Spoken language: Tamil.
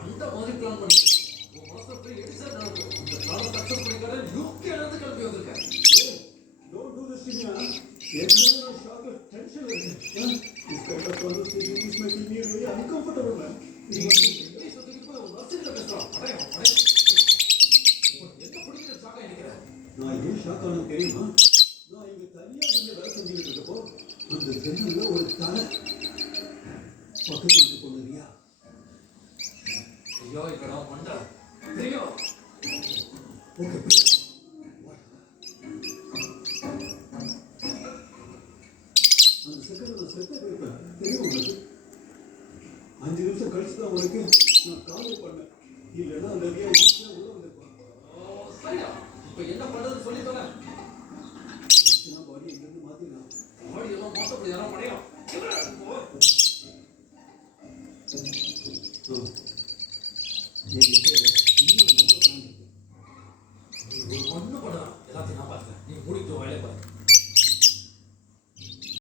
அந்த மாதிரி பிளான் பண்ணி உன் மனசுல போய் எடிசா நடக்கும் இந்த பிளான் சக்சஸ் பண்ணிக்கார யூகே இருந்து கிளம்பி வந்திருக்கேன். Don't do this to me, man. ஏற்கனவே நான் ஷாக்ல டென்ஷன்ல இருக்கேன். This kind of conversation is making me very uncomfortable, man. நீ வந்து இங்கிலீஷ் சுத்திட்டு போய் ஒரு நர்சரியில பேசுறான். அடையா என்ன பிடிக்கிற ஷாக்கா இருக்கிற? நான் ஏன் ஷாக் ஆனது தெரியுமா? நான் இங்க தனியா நின்று வேலை செஞ்சுக்கிட்டு இருக்கப்போ அந்த ஜன்னல்ல ஒரு தலை பக்கத்துல இருந்து கொண்டுறியா? ஐயோ இப்ப நான் பண்றேன் தெரியும். ஓகே அந்த செகண்ட் செத்த போயிருப்பேன் தெரியும் உனக்கு. 5 நிமிஷம் கழிச்சு தான் உனக்கு நான் கால் பண்ணேன். இல்லைன்னா நிறைய உள்ள வந்திருப்பான். சரியா இப்ப என்ன பண்றதுன்னு சொல்லி தோல. நான் பாடி எங்கிருந்து மாத்தினா பாடி எல்லாம் மாத்தப்படி யாரும் படையும். இன்னும் நல்ல பிளான் இருக்கு. ஒரு ஒண்ணு பண்ணலாம் எல்லாத்தையும் நான் பார்த்தேன். நீ முடிக்க வேலையை பாரு.